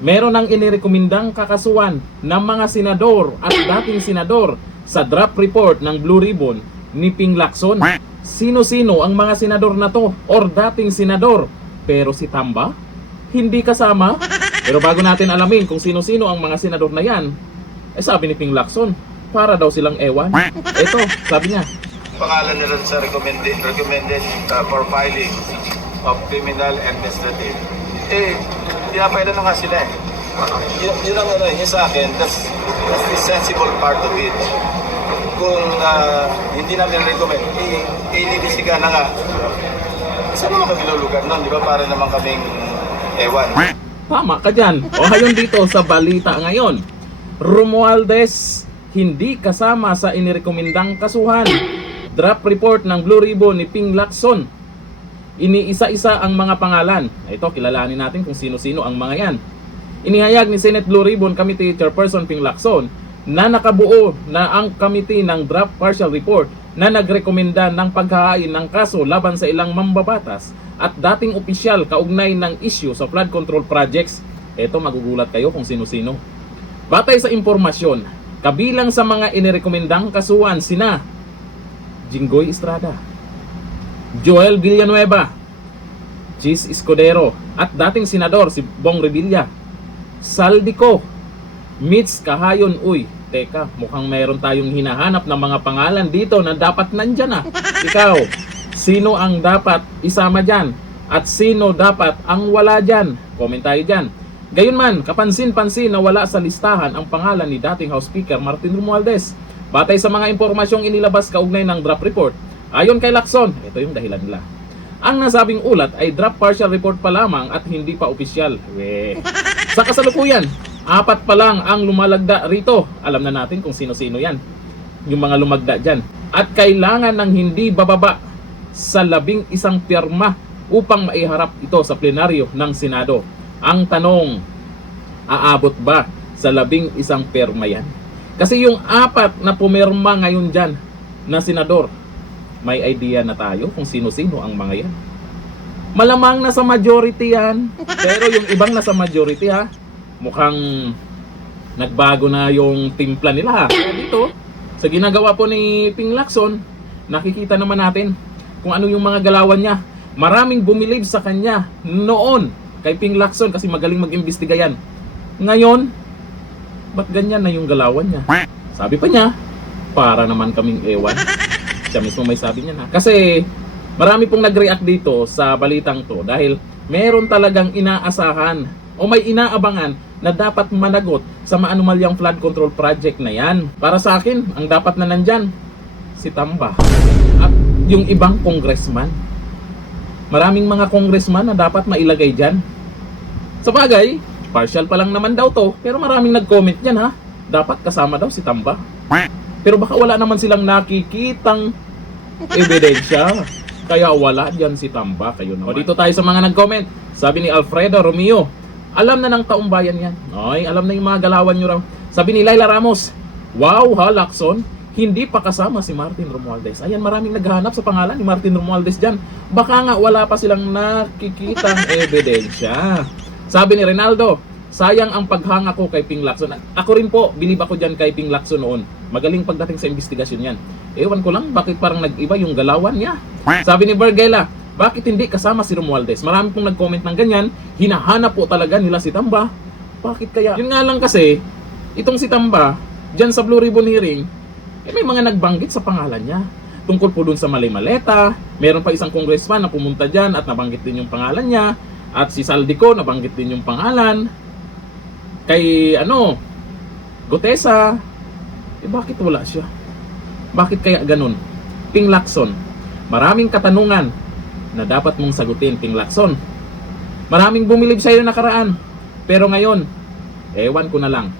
meron ng inirekomendang kakasuhan ng mga senador at dating senador sa draft report ng Blue Ribbon ni Ping Lacson. Sino-sino ang mga senador na to or dating senador? Pero si Tamba, hindi kasama. Pero bago natin alamin kung sino-sino ang mga senador na yan, sabi ni Ping Lacson, para daw silang ewan. Ito, sabi niya, pangalan nila sa recommended for filing of criminal administrative. Pinapailan na nga sila eh. Yun ang ano, yun sa akin, that's the sensible part of it. Kung hindi namin recommend, ililisiga na nga. Saan naman kami lulugar nun, di ba? Para naman kaming ewan. tama ka dyan. O hayon dito sa balita ngayon, Romualdez hindi kasama sa inirekomendang kasuhan. Draft report ng Blue Ribbon ni Ping Lacson. Iniisa-isa ang mga pangalan. Ito, kilalanin natin kung sino-sino ang mga yan. Inihayag ni Senate Blue Ribbon Committee Chairperson Ping Lacson na nakabuo na ang committee ng draft partial report na nagrekomenda ng paghahain ng kaso laban sa ilang mambabatas at dating opisyal kaugnay ng issue sa flood control projects. Ito, magugulat kayo kung sino-sino. Batay sa impormasyon, kabilang sa mga inirekomendang kasuhan sina Jinggoy Estrada, Joel Villanueva, Gis Escudero at dating senador si Bong Revilla, Saldico, Mitch Kahayon. Uy, teka, mukhang meron tayong hinahanap na mga pangalan dito na dapat nandyan ah. Ikaw, sino ang dapat isama dyan? At sino dapat ang wala dyan? Comment tayo dyan. Gayunman, kapansin-pansin na wala sa listahan ang pangalan ni dating House Speaker Martin Romualdez. Batay sa mga impormasyong inilabas kaugnay ng draft report, ayon kay Lacson, ito yung dahilan nila. Ang nasabing ulat ay draft partial report pa lamang at hindi pa opisyal. Sa kasalukuyan, 4 pa lang ang lumalagda rito. Alam na natin kung sino-sino yan. Yung mga lumagda dyan. At kailangan ng hindi bababa sa 11 pirma upang maiharap ito sa plenaryo ng Senado. Ang tanong, aabot ba sa 11 pirma yan? Kasi yung 4 na pumirma ngayon dyan na senador, may idea na tayo kung sino-sino ang mga yan. Malamang nasa majority yan. Pero yung ibang nasa majority ha, mukhang nagbago na yung timpla nila ha. Kaya dito, sa ginagawa po ni Ping Lacson, nakikita naman natin kung ano yung mga galawan niya. Maraming bumilib sa kanya noon kay Ping Lacson kasi magaling mag-imbestiga yan. Ngayon, ba't ganyan na yung galawan niya? Sabi pa niya, para naman kaming ewan. Siya mismo may sabi niya na. Kasi marami pong nag-react dito sa balitang to dahil meron talagang inaasahan o may inaabangan na dapat managot sa maanumalyang flood control project na yan. Para sa akin, ang dapat na nandyan, si Tamba. At yung ibang congressman. Maraming mga congressman na dapat mailagay dyan. Sa bagay, partial pa lang naman daw to, pero maraming nag-comment dyan ha. Dapat kasama daw si Tamba. Pero baka wala naman silang nakikitang ebidensya. Kaya wala dyan si Tamba. Kayo naman. O dito tayo sa mga nag-comment. Sabi ni Alfredo Romeo, alam na ng taong bayan yan. Ay, alam na yung mga galawan nyo raw. Sabi ni Laila Ramos, wow ha Lacson, hindi pa kasama si Martin Romualdez. Ayan, maraming naghahanap sa pangalan ni Martin Romualdez dyan. Baka nga wala pa silang nakikitang ebidensya. Sabi ni Rinaldo, sayang ang paghanga ko kay Ping Lacson. Ako rin po, bilib ako dyan kay Ping Lacson noon. Magaling pagdating sa investigasyon yan. Ewan ko lang, bakit parang nag-iba yung galawan niya? Sabi ni Bergela, bakit hindi kasama si Romualdez? Marami pong nag-comment ng ganyan, hinahanap po talaga nila si Tamba. Bakit kaya? Yun nga lang kasi, itong si Tamba, dyan sa Blue Ribbon hearing, may mga nagbanggit sa pangalan niya. Tungkol po dun sa Malimaleta, meron pa isang congressman na pumunta dyan at nabanggit din yung pangalan niya. At si Saldico, nabanggit din yung pangalan. Kay Gutesa, bakit wala siya? Bakit kaya ganun? Ping Lacson, maraming katanungan na dapat mong sagutin, Ping Lacson. Maraming bumilib sa'yo nakaraan. Pero ngayon, ewan ko na lang.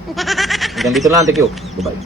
Hanggang dito na lang, thank you. Bye-bye.